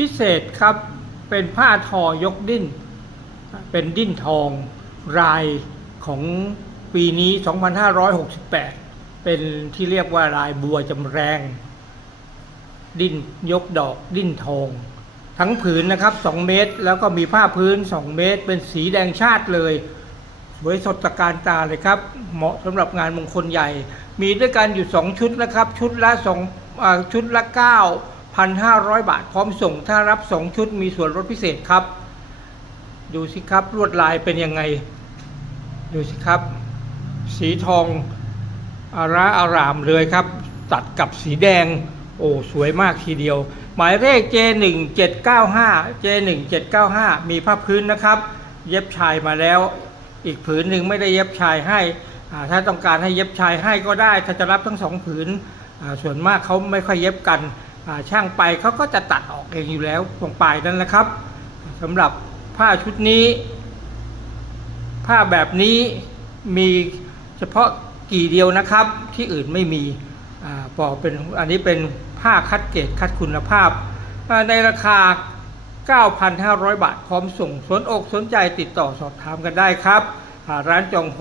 พิเศษครับเป็นผ้าทอยกดิ้น เป็นดิ้นทองรายของปีนี้ 2568 เป็นที่เรียกว่าลายบัวจำแรง ดิ้นยกดอกดิ้นทอง ทั้งผืนนะครับ 2 เมตร แล้วก็มีผ้าพื้น 2 เมตร เป็นสีแดงชาติเลย สวยสดตะการตาเลยครับ เหมาะสำหรับงานมงคลใหญ่ มีด้วยกันอยู่ 2 ชุดนะครับ ชุดละ2ชุดละ 9 9,500 บาท พร้อมส่งถ้ารับ 2 ชุดมีส่วนลดพิเศษครับ ดูสิครับลวดลายเป็นยังไง ดูสิครับ สีทองอาราอารามเลยครับ ตัดกับสีแดง โอ้สวยมากทีเดียว หมายเลข J1795 J1795 มีผ้าพื้นนะครับ เย็บชายมาแล้วอีกผืนหนึ่งไม่ได้เย็บชายให้อ่าถ้าต้องการให้เย็บชายให้ก็ได้ ถ้าจะรับทั้งสองผืนอ่าส่วนมากเขาไม่ค่อยเย็บกัน ช่างไปเขาก็จะตัดออกเองอยู่แล้วตรงปลายนั่นแหละครับสำหรับผ้าชุดนี้ ผ้าแบบนี้มีเฉพาะกี่เดียวนะครับ ที่อื่นไม่มีอบอกเป็นอันนี้เป็นผ้าคัดเกรดคัดคุณภาพาในราคา 9,500 บาท พร้อมส่งสนอกสนใจติดต่อสอบถามกันได้ครับ ร้านจองโฮ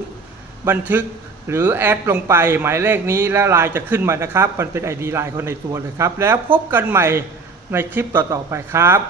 0864686900 บันทึก หรือแอดลงไปหมายเลขนี้แล้วไลน์จะขึ้นมานะครับ มันเป็น ID ไลน์คนในตัวเลยครับ แล้วพบกันใหม่ในคลิปต่อๆไปครับ